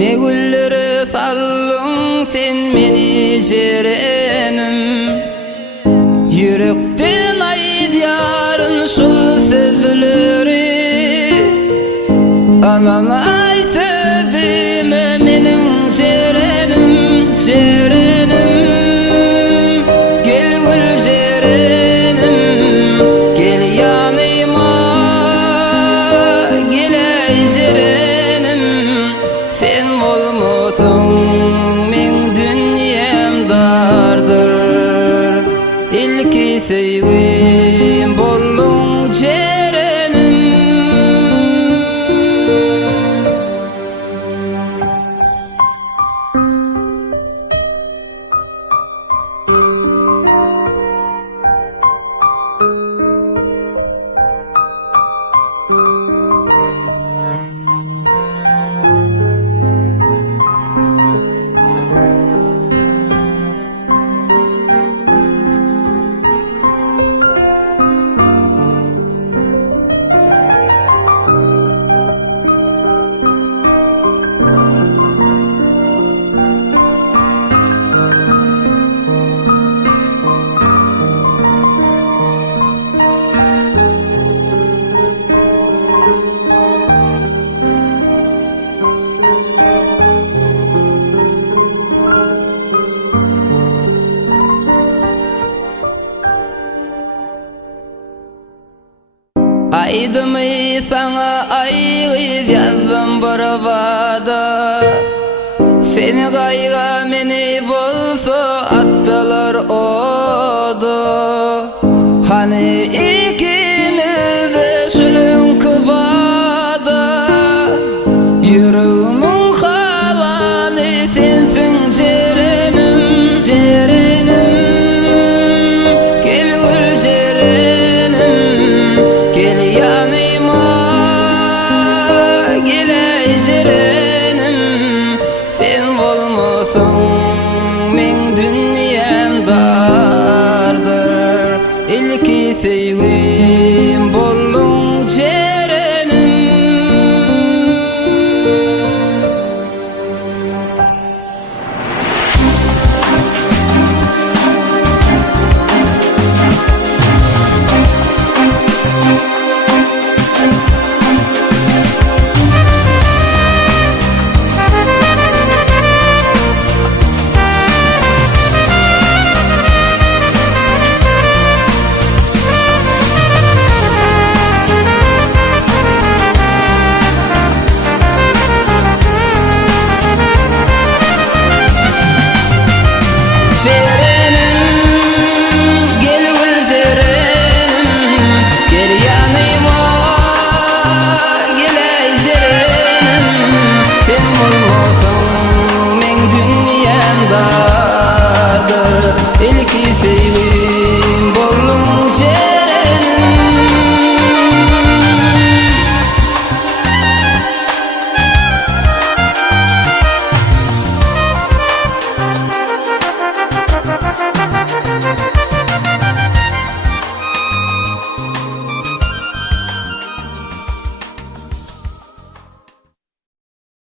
Ne güllere sallın sen meni jerenim. Yürekten aydiyarın şul sözleri. Anan aytedime menin jerenim, jerenim. Gel gül jerenim, gel yanıma, gel ay jerenim. Sen olmasın men dünyam dardır. İlki sevgim bollun jerenim. Aydım sana ayğız yazdım baravada. Seni gayga meni bolsa attılar odu. Hani ikimiz de şülün kıvada. Yüreğimin havanı sensin